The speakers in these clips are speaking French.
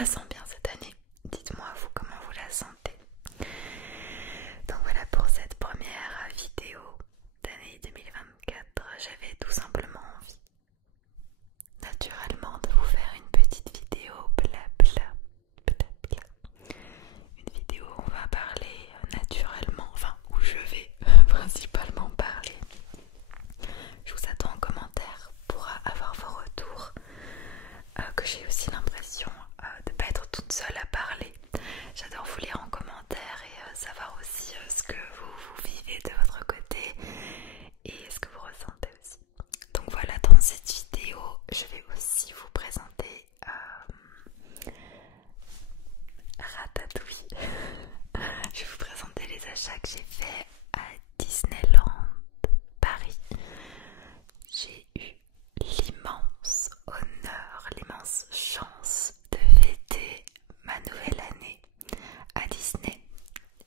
la sens bien cette année. Dites-moi vous comment vous la sentez. Donc voilà pour cette première vidéo d'année 2024. J'avais tout simplement envie, naturellement, de vous faire une petite vidéo blabla. Une vidéo où on va parler naturellement, enfin où je vais principalement parler. Je vous attends en commentaire pour avoir vos retours, que j'ai aussi l'impression de ne pas être toute seule à parler. J'adore vous lire en commentaire et savoir aussi ce que vous vivez de votre côté et ce que vous ressentez aussi. Donc voilà, dans cette vidéo, je vais aussi vous présenter Ratatouille. Je vais vous présenter les achats que j'ai faits à Disneyland Paris. J'ai eu l'immense honneur, l'immense chance de fêter ma nouvelle année à Disney.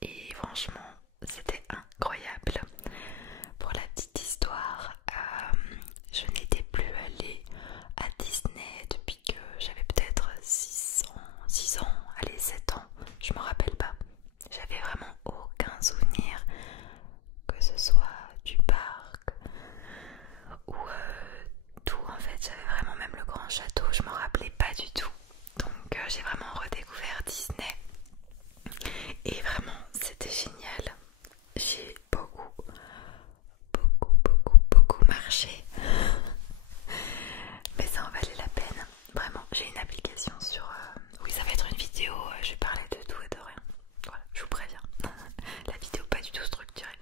Et franchement, c'était incroyable. Pour la petite histoire, je n'étais plus allée à Disney depuis que j'avais peut-être 6 ans, allez 7 ans, je me rappelle pas. J'avais vraiment aucun souvenir, que ce soit du parc ou tout en fait. J'avais vraiment même le grand château, je m'en rappelais pas du tout. Donc j'ai vraiment redécouvert Disney et vraiment c'était génial. J'ai beaucoup marché, mais ça en valait la peine. Vraiment, j'ai une application sur... Oui, ça va être une vidéo, je vais parler de tout et de rien. Voilà, je vous préviens. La vidéo pas du tout structurée.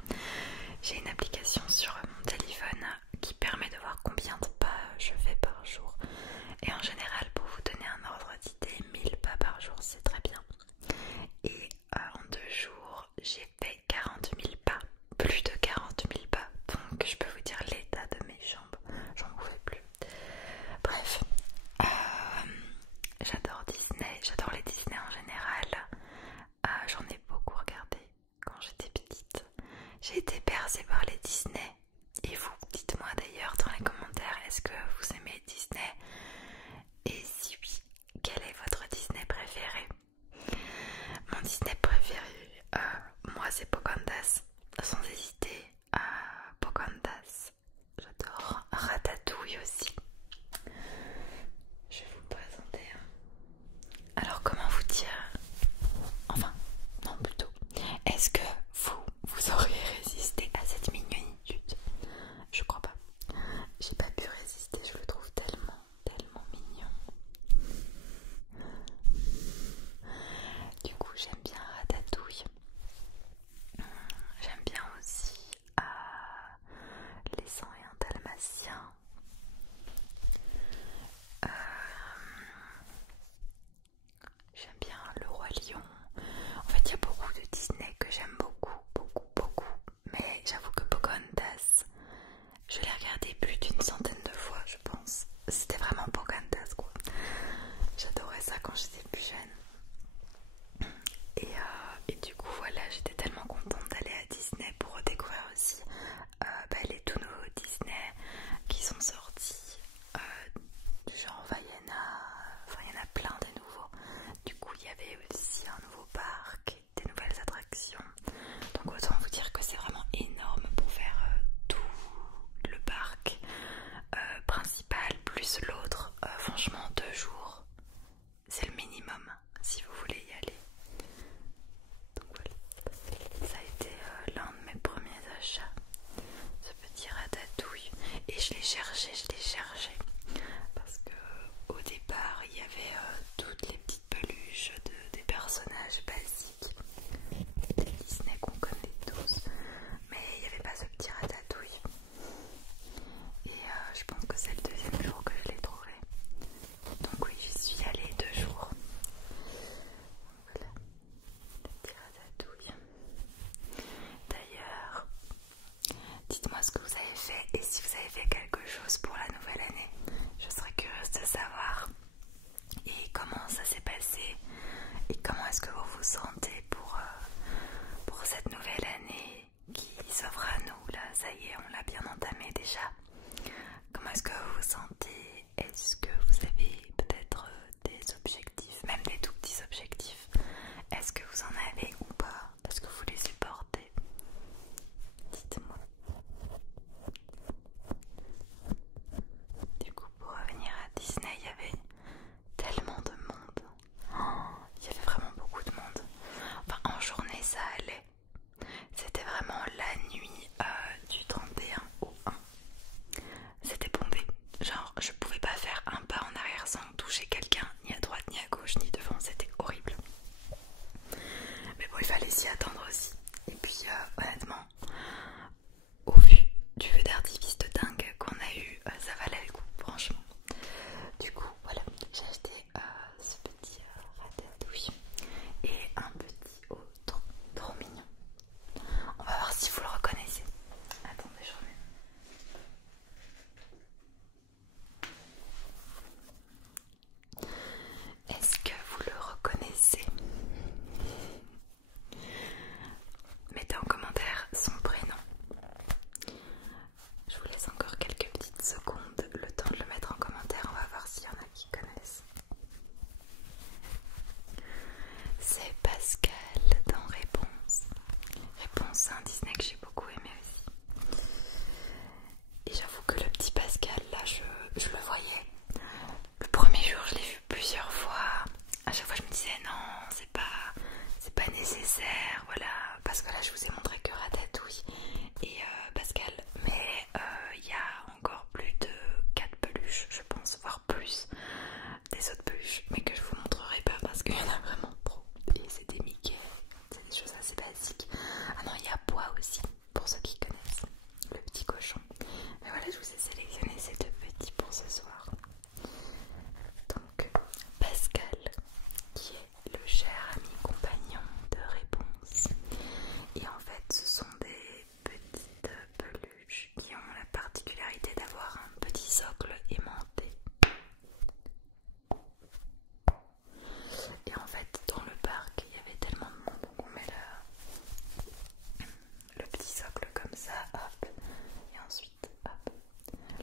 J'ai une application sur mon téléphone qui permet de voir combien de pas je fais par jour. Et en général, pour vous donner un ordre d'idée, 1000 pas par jour, c'est très bien. Et en 2 jours, j'ai fait 40 000 pas. Plus de 40 000 pas. Donc je peux vous dire l'état de mes jambes. J'en pouvais plus. Bref. J'adore Disney. J'adore les Disney en général. J'en ai beaucoup regardé quand j'étais petite. J'ai été bercée par les Disney. Et vous, dites-moi d'ailleurs dans les commentaires, est-ce que vous aimez Disney? Et si oui, quel est votre Disney préféré? Mon Disney préféré, moi c'est Pocahontas, sans hésiter. Pocahontas. J'adore Ratatouille aussi. Je vais vous le présenter. Alors comment vous dire? Enfin, non plutôt. Est-ce que vous auriez résisté à cette mignonitude? Je crois pas. J'ai pas pu résister, je le trouve tellement mignon. Du coup, j'aime bien Ratatouille. J'aime bien aussi les 101 Dalmatiens. J'aime bien le Roi Lion. En fait, il y a beaucoup de Disney que j'aime beaucoup. Mais j'avoue que Pocahontas, je l'ai regardé plus d'une centaine de fois, je pense. C'était vraiment Pocahontas, quoi. J'adorais ça quand j'étais plus jeune. Et du coup, voilà, j'étais tellement contente d'aller à Disney pour redécouvrir aussi les tout nouveaux Disney qui sont sortis. Genre Vaiana, enfin il y en a plein de nouveaux. Du coup, il y avait aussi un nouveau parc, des nouvelles attractions. Donc autant vous dire que c'est vraiment énorme pour faire tout le parc principal plus l'autre. Franchement, 2 jours, c'est le minimum. ni à gauche ni devant, c'était horrible. Mais bon, il fallait s'y attendre aussi. Et puis honnêtement, au vu du feu d'artifice de dingue qu'on a eu, ça valait le coup, franchement. Du coup, voilà, j'ai acheté ce petit ratatouille et un petit autre, trop mignon. On va voir si vous le reconnaissez. Attendez, je remets. Est-ce que vous le reconnaissez? Mettez en commentaire son prénom. Je vous laisse encore quelques petites secondes, le temps de le mettre en commentaire. On va voir s'il y en a qui connaissent. C'est Pascal dans Réponse. Réponse, c'est un Disney que j'ai beaucoup aimé aussi. Et j'avoue que le petit Pascal, là, je le voyais. Le premier jour, je l'ai vu plusieurs fois. À chaque fois, je me disais non, c'est pas nécessaire, voilà. Parce que là, je vous ai montré que Ratatouille et Pascal. Mais il y a encore plus de 4 peluches, je pense, voire plus, des autres peluches. Mais que je vous montrerai pas parce qu'il y en a vraiment trop. Et c'est des Mickey, c'est des choses assez basiques. Ah non, il y a Bois aussi, pour ceux qui connaissent. Le petit cochon. Mais voilà, je vous ai sélectionné ces deux petits pour ce soir. Donc, Pascal, qui est le cher ami compagnon de Réponse. Et en fait, ce sont des petites peluches qui ont la particularité d'avoir un petit socle aimanté. Et en fait, dans le parc, il y avait tellement de monde, donc on met le petit socle comme ça, hop, et ensuite, hop,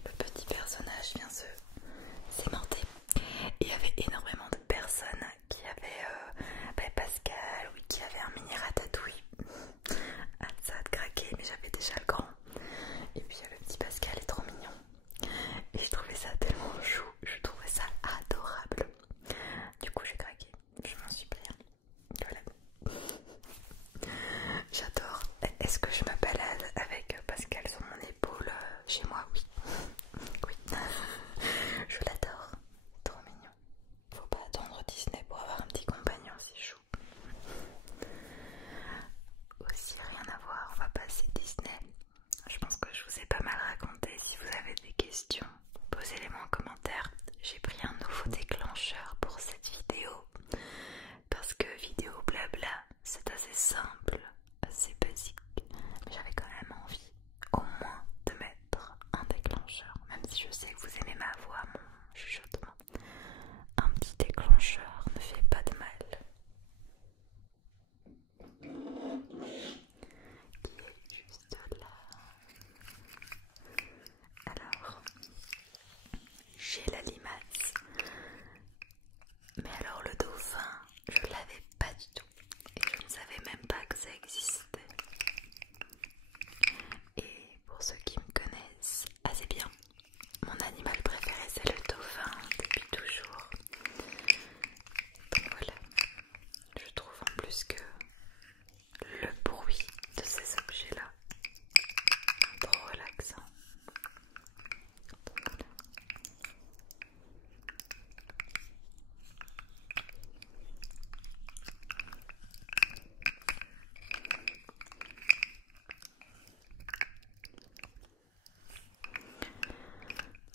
le petit personnage vient s'aimanter. Et il y avait énormément de personnes qui avaient Pascal, oui, qui avait un mini ratatouille. Ah, ça a craqué, mais j'avais déjà le grand. Et puis le petit Pascal est trop mignon. Et j'ai trouvé ça tellement chou, je trouvais ça adorable. Du coup j'ai craqué, je m'en suis pris un. Voilà. J'adore. Est-ce que je me balade avec Pascal sur mon épaule chez moi? Oui. Oui. Je l'adore. Trop mignon. Faut pas attendre Disney pour avoir un petit compagnon, c'est chou. Aussi rien à voir, on va passer Disney. Je pense que je vous ai pas mal raconté. Si vous avez des questions, posez-les-moi en commentaire. J'ai pris un nouveau déclencheur pour cette vidéo. Parce que vidéo blabla, c'est assez simple, assez basique. Mais j'avais quand même envie, au moins, de mettre un déclencheur. Même si je sais que vous aimez ma voix, mon chuchotement. Un petit déclencheur ne fait pas de mal. Qui est juste là. Alors, j'ai la limace. Mais alors le dauphin, je l'avais pas du tout. Et je ne savais même pas que ça existait. Et pour ceux qui me connaissent assez bien, mon animal préféré c'est le dauphin depuis toujours. Donc voilà, je trouve en plus que le bruit de ces objets-là trop relaxant. Donc voilà.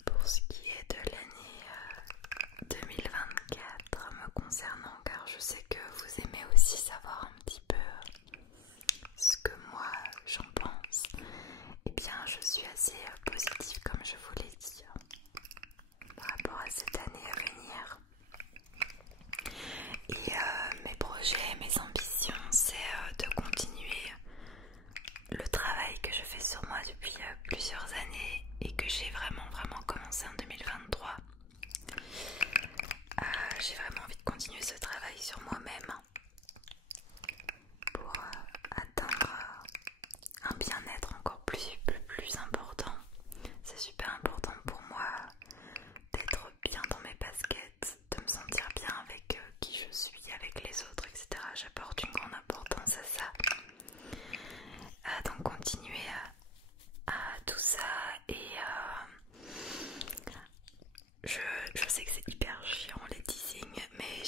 Pour ce qui est de l'année 2024 me concernant, car je sais que vous aimez aussi savoir un petit peu ce que moi j'en pense, et bien je suis assez positive comme je vous l'ai dit par rapport à cette année à venir. Et mes projets, mes ambitions, c'est de continuer le travail que je fais sur moi depuis plusieurs années et que j'ai vraiment commencé en 2023. J'ai vraiment envie de continuer ce travail sur moi-même pour atteindre un bien-être encore plus important. C'est super important pour moi d'être bien dans mes baskets, de me sentir bien avec qui je suis, avec les autres, etc. J'apporte une grande importance à ça. Donc continuer à tout ça. Et je sais que c'est hyper chiant les teasings, mais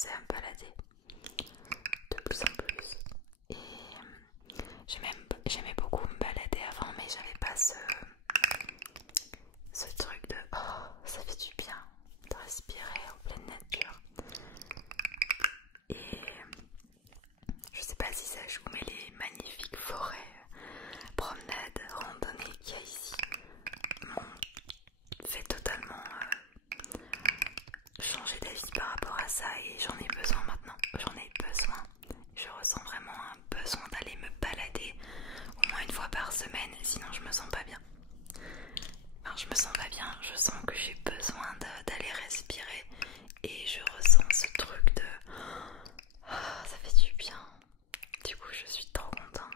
commencé à me balader de plus en plus. Et j'aimais beaucoup me balader avant, mais j'avais pas ce truc de oh, ça fait du bien de respirer en pleine nature. Et je sais pas si ça joue, mais les magnifiques forêts, promenades, randonnées qu'il y a ici m'ont fait totalement changer d'avis par rapport à ça, et j'en ai besoin maintenant. J'en ai besoin. Je ressens vraiment un besoin d'aller me balader au moins une fois par semaine, sinon je me sens pas bien. Enfin, je me sens pas bien, je sens que j'ai besoin d'aller respirer, et je ressens ce truc de oh, ça fait du bien. Du coup, je suis trop contente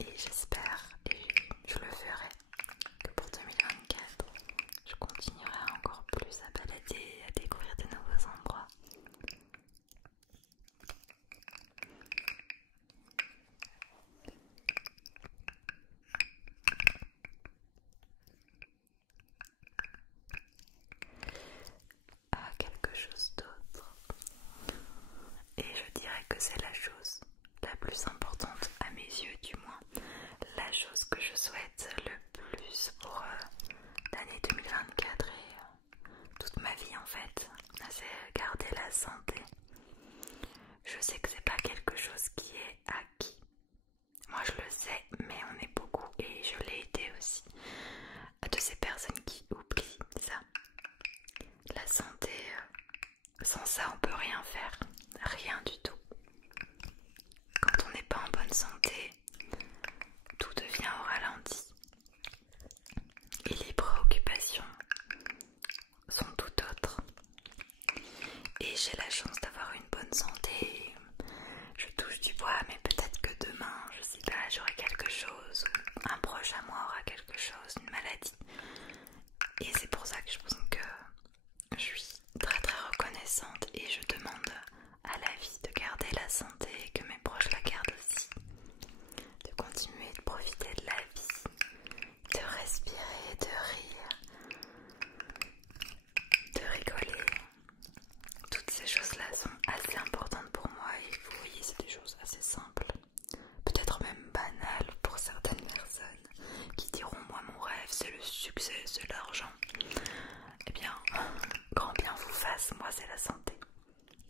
et j'espère, et je le ferai, que pour 2024, je continuerai encore plus à balader, à découvrir de nouveaux endroits. Quelque chose d'autre. Et je dirais que c'est la chose la plus importante à mes yeux, du moins la chose que je souhaite le plus pour l'année 2024 et toute ma vie en fait, c'est garder la santé. Je sais que c'est pas quelque chose qui est acquis. Moi je le sais, mais on est beaucoup, et je l'ai été aussi, de ces personnes qui oublient ça. La santé, sans ça on peut rien faire, rien du tout. Quand on n'est pas en bonne santé, tout devient au ralenti. Et les préoccupations sont tout autres. Et j'ai la chance d'avoir une bonne santé. Je touche du bois, mais peut-être que demain, je sais pas, j'aurai quelque chose, ou un proche à moi aura quelque chose, une maladie. Et c'est pour ça que je pense que je suis très très reconnaissante, et je demande à la vie de garder la santé, et que mes proches la gardent aussi. De continuer de profiter de la vie, de respirer, de rire, de rigoler. Toutes ces choses-là sont assez importantes pour moi, et vous voyez, c'est des choses assez simples, peut-être même banales pour certaines personnes qui diront moi mon rêve c'est le succès, c'est l'argent. Eh bien, grand bien vous fasse, moi c'est la santé.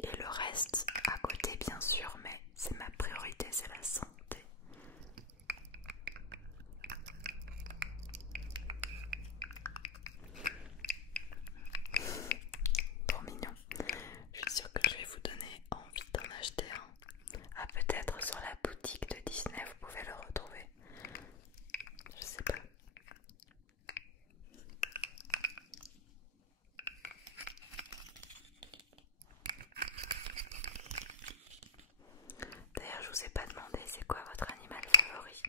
Et le reste à côté bien sûr, mais c'est ma priorité, c'est la santé. Trop mignon. Je suis sûre que je vais vous donner envie d'en acheter un. Ah, peut-être sur la boutique de Disney vous pouvez le retrouver. Je sais pas. D'ailleurs, je vous ai pas demandé c'est quoi votre animal favori.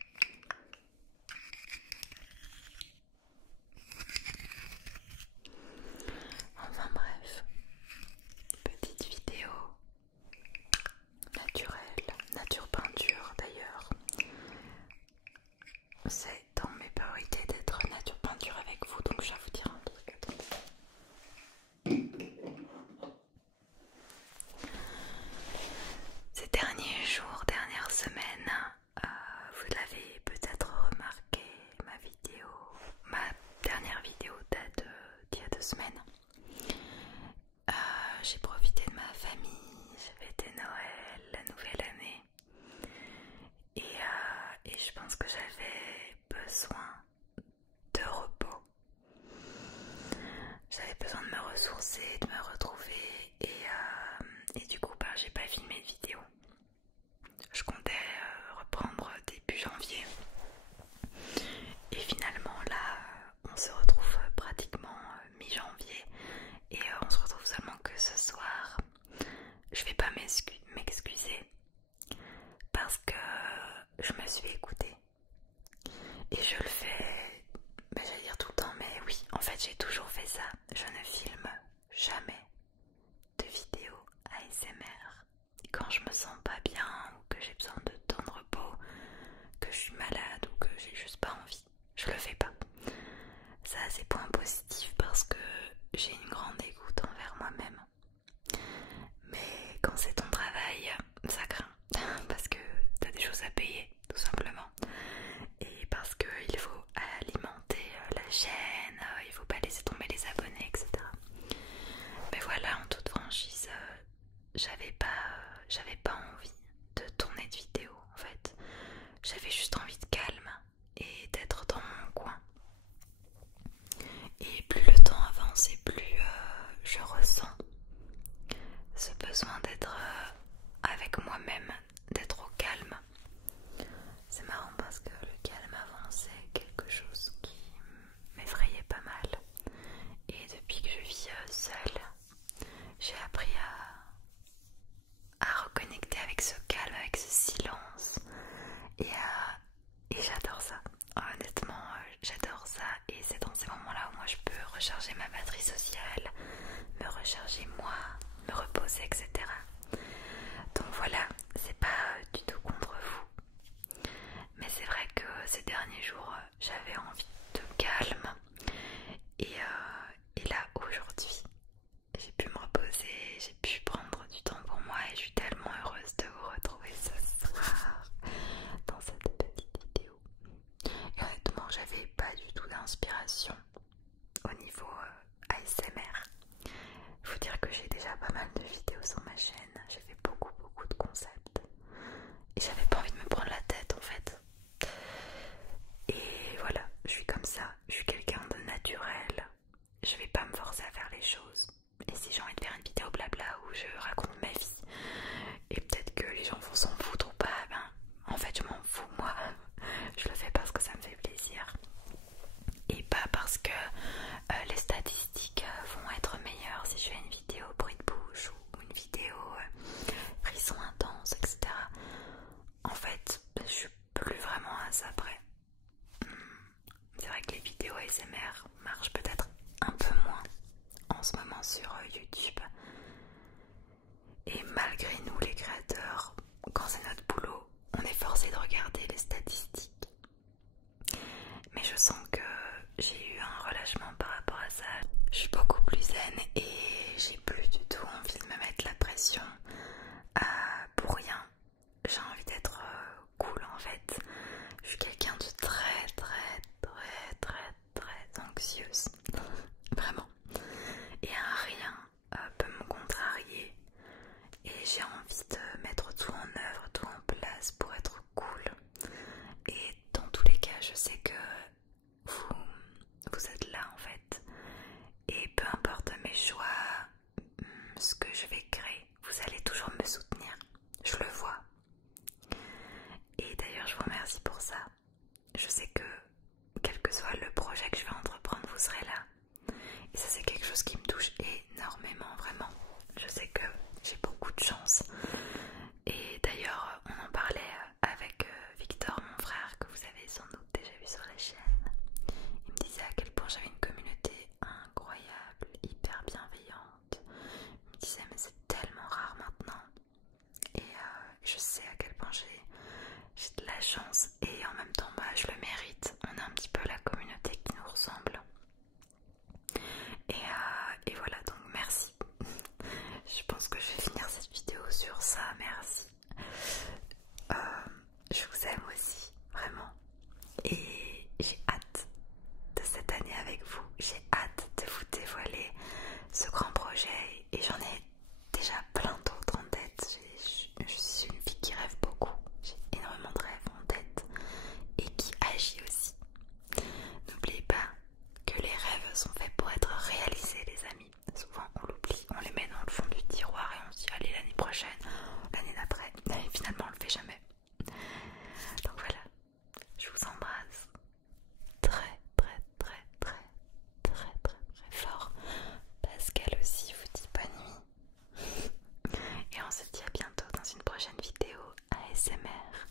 Enfin bref, petite vidéo naturelle, nature peinture d'ailleurs. C'est dans mes priorités d'être nature peinture avec vous, donc je vais vous dire un truc. Ces derniers jours, dernières semaines, vous l'avez peut-être remarqué, ma dernière vidéo date d'il y a 2 semaines. J'ai profité de ma famille, j'ai fêté Noël, la nouvelle année, et je pense que j'avais besoin de repos. J'avais besoin de me ressourcer, de me retrouver, et du coup j'ai pas filmé de vidéo. Je comptais reprendre début janvier, et finalement là on se retrouve pratiquement mi-janvier, et on se retrouve seulement que ce soir. Je vais pas m'excuser parce que je me suis écoutée, et je le fais, j'allais dire tout le temps, mais oui, en fait j'ai toujours fait ça. Je ne filme jamais de vidéos ASMR quand je me sens pas bien, ou que j'ai besoin de temps de repos, que je suis malade, ou que j'ai juste pas envie. Je le fais pas. Ça a ses points positifs parce que j'ai une grande écoute envers moi-même. Mais quand c'est réveiller tout simplement. Et parce qu'il faut alimenter la chaîne, il faut pas laisser tomber les abonnés, etc. Mais voilà, en toute franchise, j'avais pas envie de tourner de vidéo en fait. J'avais juste envie de calme et d'être dans mon coin. Et plus le temps avance et plus je ressens ce besoin d'être avec moi-même, d'être au calme. C'est marrant parce que le calme avant c'est quelque chose qui m'effrayait pas mal. Et depuis que je vis seule, j'ai appris à reconnecter avec ce calme, avec ce silence. Et j'adore ça. Honnêtement, j'adore ça. Et c'est dans ces moments-là où moi je peux recharger ma batterie sociale, me recharger moi, me reposer, etc. Donc voilà, c'est pas du tout contre vous. Mais c'est vrai que ces derniers jours, j'avais envie de calme. Et là, aujourd'hui, j'ai pu me reposer, j'ai pu prendre du temps pour moi et je suis tellement heureuse de vous retrouver ce soir dans cette petite vidéo. Et honnêtement, j'avais pas du tout d'inspiration au niveau ASMR. Faut dire que j'ai déjà pas mal de vidéos sur ma chaîne, j'ai fait beaucoup de concepts et j'avais pas envie de me prendre la tête en fait. Et voilà, je suis comme ça, je suis quelqu'un de naturel, je vais pas me forcer à faire les choses. Et si j'ai envie de faire une vidéo blabla où je raconte ma vie et peut-être que les gens vont s'en foutre ou pas, ben en fait je m'en fous, moi je le fais parce que ça me fait plaisir et pas parce que les statistiques vont être meilleures si je fais une vidéo bruit de bouche ou une vidéo frisson intense, etc. En fait je suis plus vraiment à ça près. C'est vrai que les vidéos ASMR marchent peut-être un peu moins en ce moment sur YouTube. Et malgré nous les créateurs, quand c'est notre boulot, on est forcé de regarder les statistiques. Mais je sens que j'ai eu un relâchement par rapport à ça. Je suis beaucoup plus zen et j'ai plus du tout envie de me mettre la pression pour rien. J'ai envie d'être cool en fait. Je suis quelqu'un de très anxieuse. Vraiment. Et rien peut me contrarier. Et j'ai envie de mettre tout en œuvre, tout en place pour être cool. Et dans tous les cas, je sais que vous êtes là en fait. Et peu importe mes choix, ce que je vais créer, vous allez toujours me soutenir. Je le vois. Et d'ailleurs, je vous remercie pour ça. Je sais que quel que soit le projet que je vais entreprendre, vous serez là. Et ça, c'est quelque chose qui me touche énormément, vraiment. Je sais que j'ai beaucoup de chance. Et d'ailleurs, on en parlait avec Victor, mon frère, que vous avez sans doute déjà vu sur la chaîne. Il me disait à quel point j'avais une communauté incroyable, hyper bienveillante. Il me disait mais c'est tellement rare maintenant. Et je sais à quel point j'ai de la chance et en même temps bah, je le mérite. On a un petit peu la communauté qui nous ressemble. Et voilà, donc merci. Je pense que je vais finir cette vidéo sur ça, merci. Je vous aime aussi, vraiment. Et j'ai hâte de cette année avec vous. J'ai hâte de vous dévoiler ce grand projet. Et j'en ai déjà plein d'autres en tête. Je suis une fille qui rêve beaucoup. J'ai énormément de rêves en tête. Et qui agit aussi. N'oubliez pas que les rêves sont faits pour être réalisés, les amis. Souvent on l'oublie, on les met dans le fond du tiroir et on se dit allez l'année prochaine, l'année d'après, et finalement on le fait jamais. Donc voilà, je vous embrasse très fort. Pascal aussi vous dit bonne nuit. Et on se dit à bientôt dans une prochaine vidéo ASMR.